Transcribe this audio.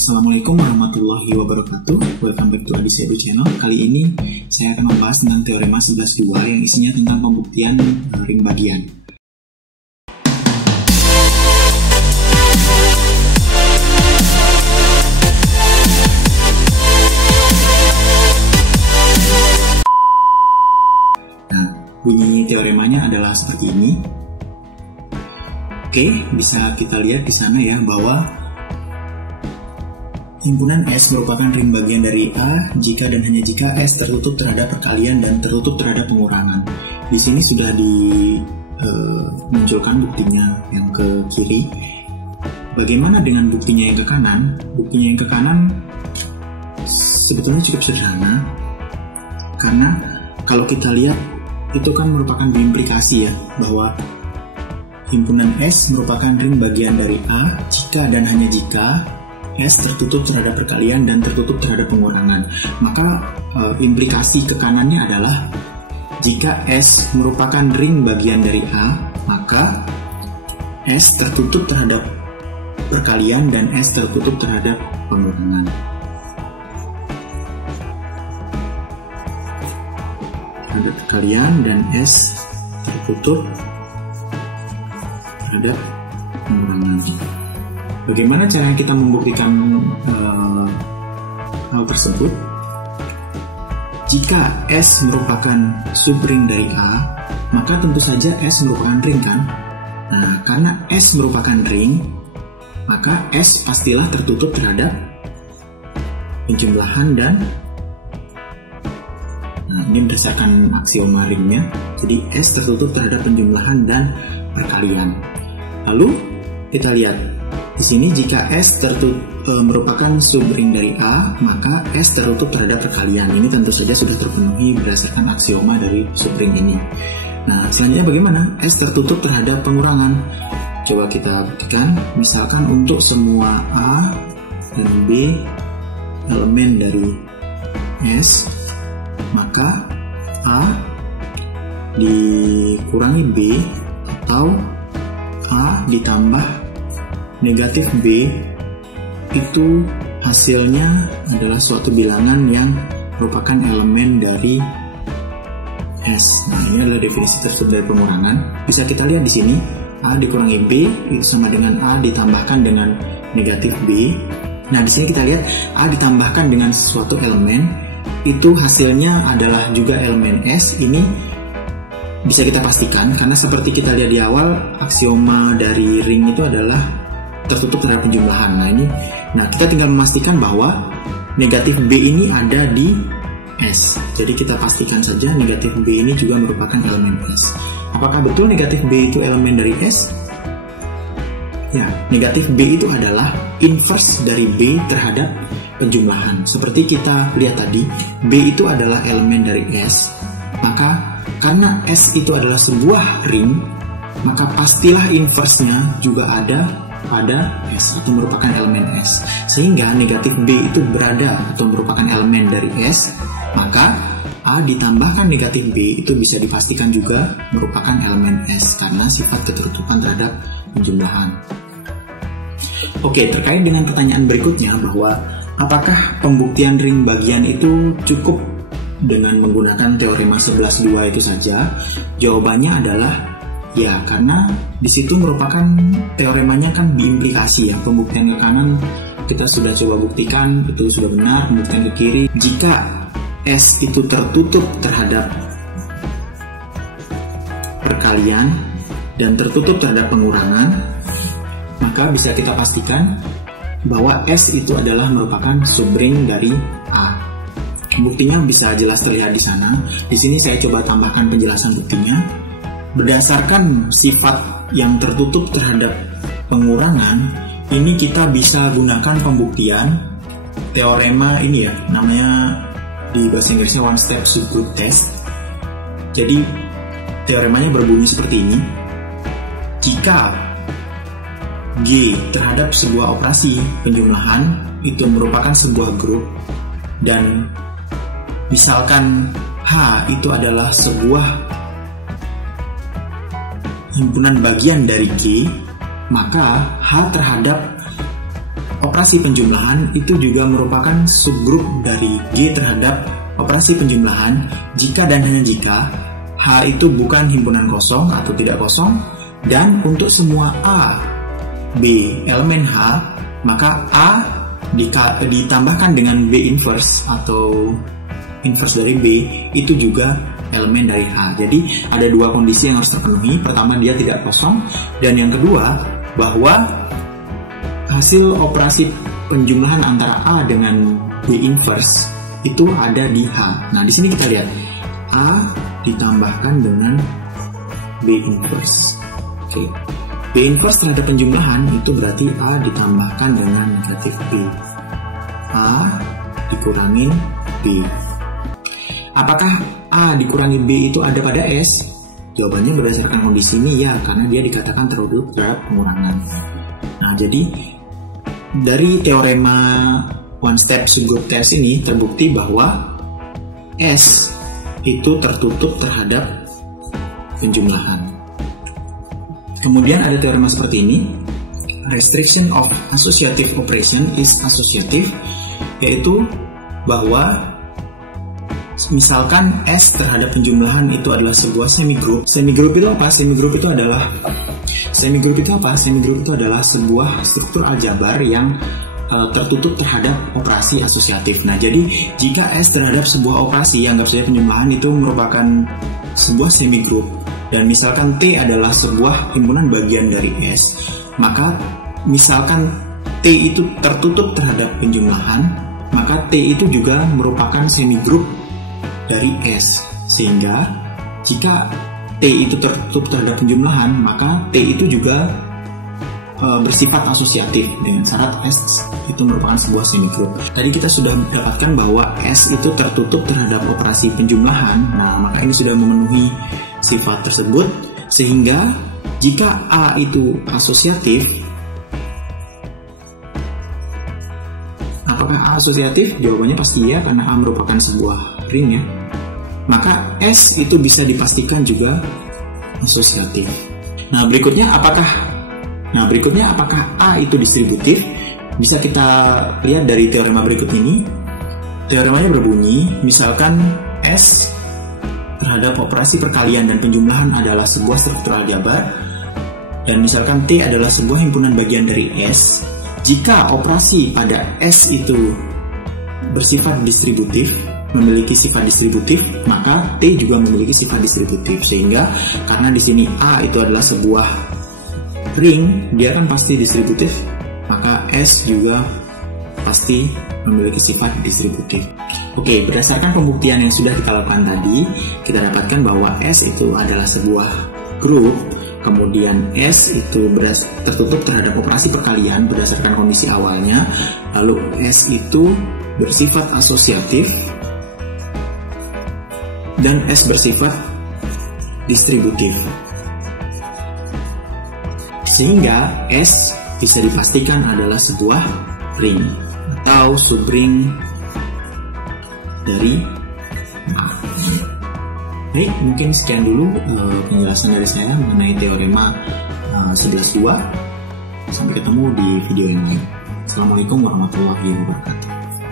Assalamualaikum warahmatullahi wabarakatuh. Welcome back to Adis Edu Channel. Kali ini saya akan membahas tentang teorema 11.2 yang isinya tentang pembuktian ring bagian. Nah, bunyi teoremanya adalah seperti ini. Oke, bisa kita lihat di sana ya bahwa himpunan S merupakan ring bagian dari A jika dan hanya jika S tertutup terhadap perkalian dan tertutup terhadap pengurangan. Di sini sudah dimunculkan buktinya yang ke kiri. Bagaimana dengan buktinya yang ke kanan? Buktinya yang ke kanan sebetulnya cukup sederhana, karena kalau kita lihat itu kan merupakan implikasi ya, bahwa himpunan S merupakan ring bagian dari A jika dan hanya jika S tertutup terhadap perkalian dan tertutup terhadap pengurangan. Maka implikasi ke kanannya adalah jika S merupakan ring bagian dari A, maka S tertutup terhadap perkalian dan S tertutup terhadap pengurangan. Terhadap perkalian dan S tertutup terhadap pengurangan. Bagaimana cara kita membuktikan hal tersebut? Jika S merupakan subring dari A, maka tentu saja S merupakan ring kan? Nah, karena S merupakan ring, maka S pastilah tertutup terhadap penjumlahan dan ini berdasarkan aksioma ringnya. Jadi S tertutup terhadap penjumlahan dan perkalian. Lalu kita lihat di sini, jika S merupakan subring dari A, maka S tertutup terhadap perkalian. Ini tentu saja sudah terpenuhi berdasarkan aksioma dari subring ini. Nah, selanjutnya bagaimana? S tertutup terhadap pengurangan. Coba kita buktikan. Misalkan untuk semua A dan B elemen dari S, maka A dikurangi B atau A ditambah negatif B itu hasilnya adalah suatu bilangan yang merupakan elemen dari S. Nah, ini adalah definisi tersebut dari pengurangan. Bisa kita lihat di sini, A dikurangi B itu sama dengan A ditambahkan dengan negatif B. Nah, di sini kita lihat A ditambahkan dengan suatu elemen, itu hasilnya adalah juga elemen S. Ini bisa kita pastikan karena seperti kita lihat di awal, aksioma dari ring itu adalah tertutup terhadap penjumlahan. Nah, kita tinggal memastikan bahwa negatif B ini ada di S. Jadi kita pastikan saja negatif B ini juga merupakan elemen S. Apakah betul negatif B itu elemen dari S? Ya, negatif B itu adalah inverse dari B terhadap penjumlahan. Seperti kita lihat tadi, B itu adalah elemen dari S. Maka karena S itu adalah sebuah ring, maka pastilah inverse-nya juga ada pada S atau merupakan elemen S. Sehingga negatif B itu berada atau merupakan elemen dari S, maka A ditambahkan negatif B itu bisa dipastikan juga merupakan elemen S karena sifat ketertutupan terhadap penjumlahan. Oke, terkait dengan pertanyaan berikutnya bahwa apakah pembuktian ring bagian itu cukup dengan menggunakan teorema 11.2 itu saja? Jawabannya adalah ya, karena di situ merupakan teoremanya kan diimplikasi ya. Pembuktian ke kanan kita sudah coba buktikan itu sudah benar. Pembuktian ke kiri, jika S itu tertutup terhadap perkalian dan tertutup terhadap pengurangan, maka bisa kita pastikan bahwa S itu adalah merupakan subring dari A. Buktinya bisa jelas terlihat di sana. Di sini saya coba tambahkan penjelasan buktinya. Berdasarkan sifat yang tertutup terhadap pengurangan, ini kita bisa gunakan pembuktian teorema ini ya, namanya di bahasa Inggrisnya one step subgroup test. Jadi teoremanya berbunyi seperti ini. Jika G terhadap sebuah operasi penjumlahan itu merupakan sebuah grup, dan misalkan H itu adalah sebuah himpunan bagian dari G, maka H terhadap operasi penjumlahan itu juga merupakan subgrup dari G terhadap operasi penjumlahan jika dan hanya jika H itu bukan himpunan kosong atau tidak kosong, dan untuk semua A, B elemen H, maka A ditambahkan dengan B inverse atau inverse dari B itu juga elemen dari H. Jadi ada dua kondisi yang harus terpenuhi. Pertama, dia tidak kosong, dan yang kedua bahwa hasil operasi penjumlahan antara A dengan B inverse itu ada di H. Nah, di sini kita lihat A ditambahkan dengan B inverse. Oke. B inverse terhadap penjumlahan itu berarti A ditambahkan dengan negatif B. A dikurangin B. Apakah A dikurangi B itu ada pada S? Jawabannya berdasarkan kondisi ini ya, karena dia dikatakan tertutup terhadap pengurangan. Nah, jadi dari teorema one step subgroup test ini terbukti bahwa S itu tertutup terhadap penjumlahan. Kemudian ada teorema seperti ini, restriction of associative operation is associative, yaitu bahwa misalkan S terhadap penjumlahan itu adalah sebuah semigroup. Semigroup itu apa? Semigroup itu adalah sebuah struktur aljabar yang tertutup terhadap operasi asosiatif. Nah, jadi jika S terhadap sebuah operasi yang anggap saja penjumlahan itu merupakan sebuah semigroup, dan misalkan T adalah sebuah himpunan bagian dari S, maka misalkan T itu tertutup terhadap penjumlahan, maka T itu juga merupakan semigroup dari S. Sehingga jika T itu tertutup terhadap penjumlahan, maka T itu juga bersifat asosiatif dengan syarat S itu merupakan sebuah semigroup. Tadi kita sudah mendapatkan bahwa S itu tertutup terhadap operasi penjumlahan. Nah, maka ini sudah memenuhi sifat tersebut, sehingga jika A itu asosiatif, apakah A asosiatif? Jawabannya pasti ya, karena A merupakan sebuah ring ya. Maka S itu bisa dipastikan juga asosiatif. Nah, berikutnya apakah A itu distributif? Bisa kita lihat dari teorema berikut ini. Teoremanya berbunyi, misalkan S terhadap operasi perkalian dan penjumlahan adalah sebuah struktur aljabar, dan misalkan T adalah sebuah himpunan bagian dari S. Jika operasi pada S itu bersifat distributif, memiliki sifat distributif, maka T juga memiliki sifat distributif. Sehingga karena di sini A itu adalah sebuah ring, dia kan pasti distributif, maka S juga pasti memiliki sifat distributif. Oke, berdasarkan pembuktian yang sudah kita lakukan tadi, kita dapatkan bahwa S itu adalah sebuah grup, kemudian S itu tertutup terhadap operasi perkalian berdasarkan kondisi awalnya, lalu S itu bersifat asosiatif, dan S bersifat distributif. Sehingga S bisa dipastikan adalah sebuah ring atau subring dari A. Baik, mungkin sekian dulu penjelasan dari saya mengenai teorema 11.2. Sampai ketemu di video yang lain. Assalamualaikum warahmatullahi wabarakatuh.